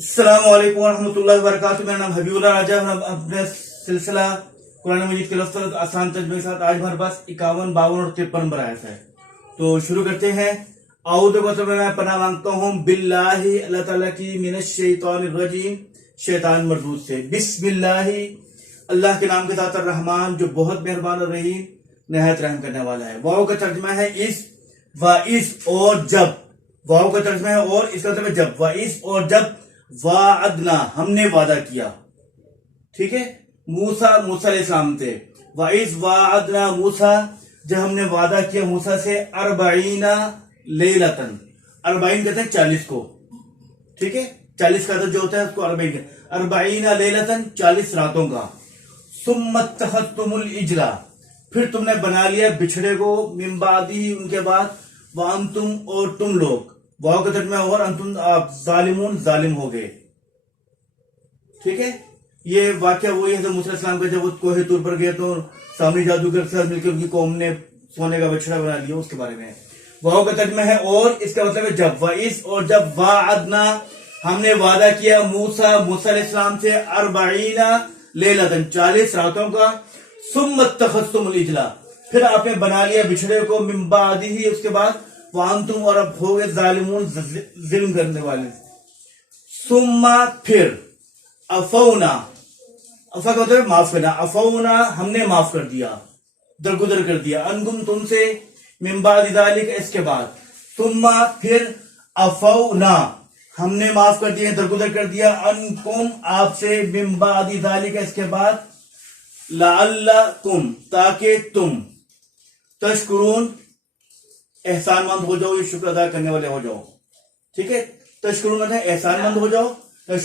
السلام علیکم ورحمۃ اللہ وبرکاتہ. میرا نام حبیب راجہ. ہم اپنے سلسلہ قرآن مجید کے لفظ آسان ترجمے کے ساتھ آج ہمارے پاس 51، 52 اور 53 نمبر آیا ہے. تو شروع کرتے ہیں. اعوذ میں پناہ مانگتا ہوں باللہ اللہ تعالیٰ کی من الشیطان الرجیم، شیطان مردود سے. بسم اللہ، اللہ کے نام کے ساتھ، الرحمن جو بہت مہربان اور رحیم نہایت رحم کرنے والا ہے. واؤ کا ترجمہ ہے اس وَإِذْ اور جب. واؤ کا ترجمہ ہے اور، اس کا مطلب ہے جب. وَإِذْ اور جب، وعدنا ہم نے وعدہ کیا. ٹھیک ہے، موسیٰ علیہ السلام تھے. وَإِذْ وعدنا موسیٰ جب ہم نے وعدہ کیا موسیٰ سے 40 لیلتن. 40 کہتے ہیں 40 کو. ٹھیک ہے، 40 کا عدد جو ہوتا ہے اس کو 40 لیلتن 40 راتوں کا. ثم اتخذتم العجل پھر تم نے بنا لیا بچھڑے کو، من بعدہ ان کے بعد، وانتم اور تم لوگ. واؤ کا ترجمہ اور انتم آپ ظالمون ظالم ہو گئے. ٹھیک ہے، یہ واقعہ وہی ہے موسیٰ علیہ السلام کا جب وہ کوہ طور پر گئے تو سامری جادوگر کے ساتھ مل کے ان کی قوم نے سونے کا بچڑا بنا لیا، اس کے بارے میں. واؤ کا ترجمہ ہے اور، اس کا مطلب ہے جب. وَإِذْ اور جب، وعدنا ہم نے وعدہ کیا موسیٰ علیہ السلام سے 40 لیلتن 40 راتوں کا. ثم اتخذتم العجل پھر آپ نے بنا لیا بچھڑے کو، من بعدہ اس کے بعد، وانتم اور اب ہو گئے ظالمون ظلم کرنے والے. ثم پھر، عفونا عفا کا مطلب معاف کرنا. عفونا ہم نے معاف کر دیا، درگزر کر دیا، انکم تم سے، من بعد ذالک اس کے بعد. ثم پھر، عفونا ہم نے معاف کر دیا، درگزر کر دیا، انکم آپ سے، من بعد ذالک اس کے بعد، لعلکم تاکہ تم، تشکرون احسان مند ہو جاؤ، یہ شکر ادا کرنے والے ہو جاؤ. ٹھیک ہے، تشکرون مطلب ہے احسان مند ہو جاؤ،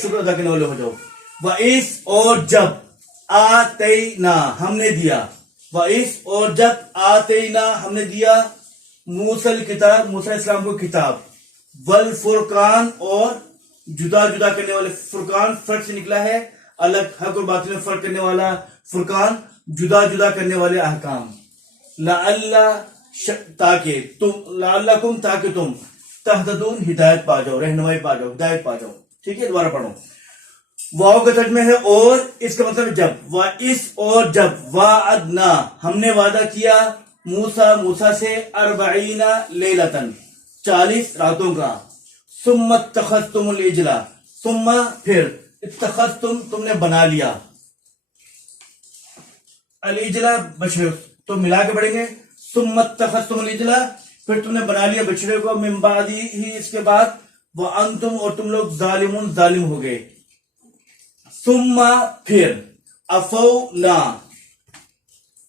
شکر ادا کرنے والے ہو جاؤ. وَإِذْ اور جب، آتینا ہم نے دیا. وَإِذْ اور جب، آتینا ہم نے دیا موسیٰ الکتاب موسیٰ علیہ السلام کو کتاب، والفرقان اور جدا جدا کرنے والے. فرقان فرق سے نکلا ہے، الگ حق اور باطل میں فرق کرنے والا. فرقان جدا جدا کرنے والے احکام. تاکہ تم، لعلکم تاکہ تم، تہتدون ہدایت پا جاؤ، رہنمائی پا جاؤ، ہدایت پا جاؤ. ٹھیک ہے، دوبارہ پڑھو. واؤ کا ترجمہ ہے اور، اس کا مطلب جب. وَإِذْ اور جب، وعدنا ہم نے وعدہ کیا موسیٰ سے 40 لیلتن 40 راتوں کا. ثم اتخذتم العجل ثم پھر، اتخذتم تم نے بنا لیا، العجل بچڑے، تو ملا کے پڑھیں گے. ثم اتخذتم العجل پھر تم نے بنا لیا بچڑے کو، من بعدہ ہی اس کے بعد، وانتم اور تم لوگ ظالمون ظالم ہو گئے. ثم پھر، عفونا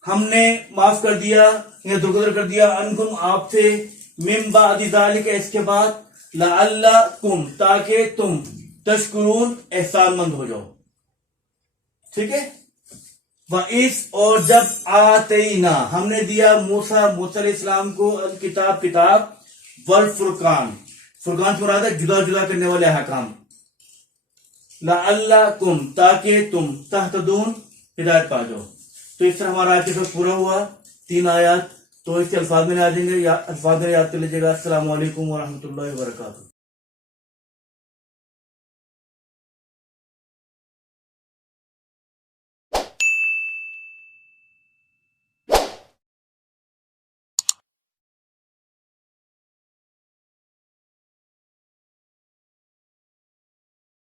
ہم نے معاف کر دیا یا درگزر کر دیا، انکم آپ سے، من بعد ذالک اس کے بعد، لعلکم تاکہ تم، تشکرون احسان مند ہو جاؤ. ٹھیک ہے. وَإِذْ اور جب، آتینا ہم نے دیا موسیٰ علیہ السلام کو الکتاب کتاب، والفرقان فرقان سے مراد ہے جدا جدا کرنے والے احکام. لعلکم تاکہ تم، تہتدون ہدایت پا جاؤ. تو اس طرح ہمارا آج کے ساتھ پورا ہوا 3 آیات. تو اس کے الفاظ میں آ جائیں گے، الفاظ میں یاد کر لیجیے گا. السلام علیکم ورحمۃ اللہ وبرکاتہ.